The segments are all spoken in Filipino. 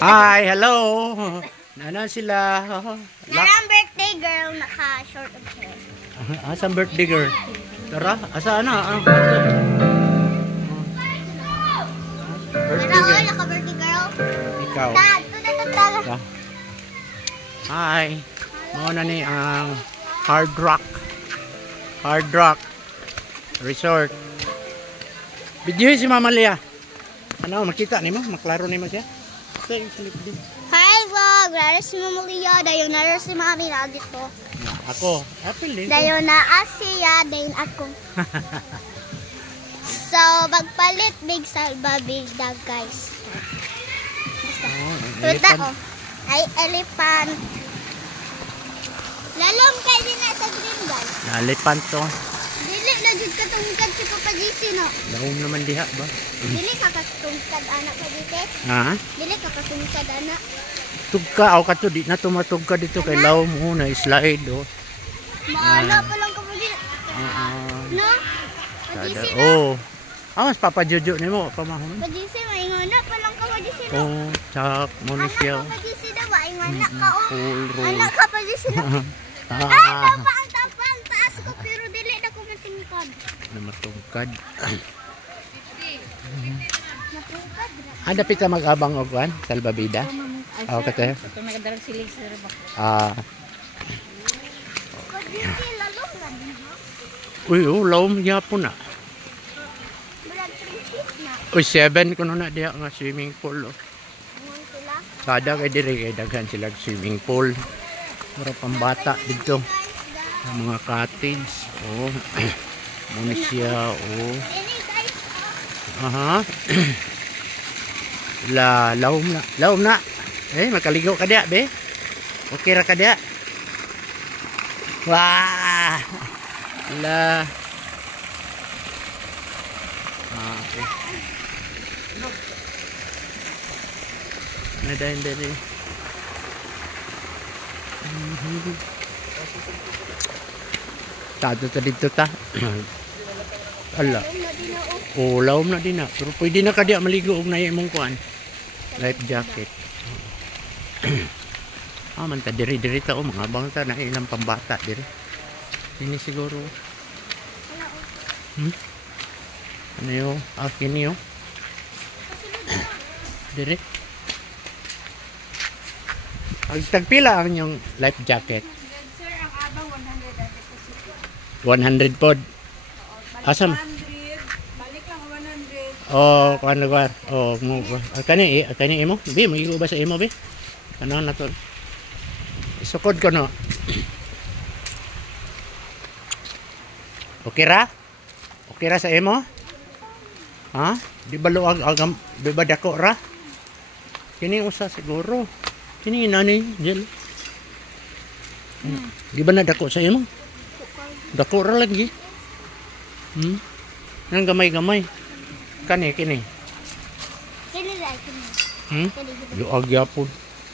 Hi, hello. Nana sila. Narang birthday girl, naka-short of hair. Asang birthday girl? Tara, asa na? Birthday Tara, girl. naka-birthday girl. Ikaw. Tara. Hi. Muna ni ang Hard Rock Resort. Video si Mama Lia. Ano, makita ni mo? Maklaro ni mo siya? Hi vlog, nara si Mama Lia, dayon nara si Mami na dito. Ako, apil din. Dayon na Asia, dayon ako. So, magpalit big salba big dog guys. Basta. Oh. Ay elephant. Lalong kay din na sa green guys. Elephant to. Dili lagi katungkad si Papa JC no. Daong naman diha ba? Dili ka katungkad anak ka dito. Ha? Dili ka katungkad anak. Tugka aw kato di na tumatugka dito kay law mo na slide oh. Maala pa lang ka mo dito. No? Sada. Oh. Mas Papa Jojo nimo pamahon. Papa JC maingona pa lang ka mo dito. Oh, chak mo ni siya. Anak ka Papa JC daw maingona ka oh. Full roll. Anak ka Papa JC daw. Ay, tapang taas ko pero dili na ko matingkad. Na matungkad. Natungkad. Ada pita mag-abang og kan salbabida. Oh, kate. Ito may kadarag silig sir ba? Dili lalong na din ha. Uy, oh, lawom gyapon na. Bulag 3 feet na. Uy, 7 kuno na diha nga swimming pool oh. Ngon sila. Kada kay diri kay daghan sila swimming pool. Para pambata dito. Ang mga cottage. Oh. Muna siya oh. Ini guys. Aha. Lawom na. Lawom na. Makaligo ka diya, be. Okay ra ka diya. Wah. La. Okay. Nadain dari. Tato ta dito ta. Ala. Oh, lawom na din na. Pero pwede na ka diya maligo og naay imong kuan. Life jacket. Manta diri-diri ta o mga bangta na ilang pambata diri. Ini siguro. Ano yo? Akin yo. Diri. Ang tagpila ang yung life jacket. Sir, ang abang 100 100 pod. Asam? 100, balik lang 100. Oh, kuan lugar. Oh, mo. Kani imo? Bi, magigo ba sa imo bi? Ano na to? Isukod ko no. Okay ra? Okay ra sa imo? Ha? Di ba luag agam, di ba dako ra? Kini usa siguro. Kini nani gel. Di ba na dako sa imo? Dako ra lagi. Nang gamay-gamay. Kani kini. Kini ra kini. Luag yapon.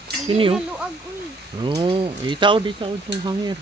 Kini oh. Luag uy. Oh, itaw di sa hangir.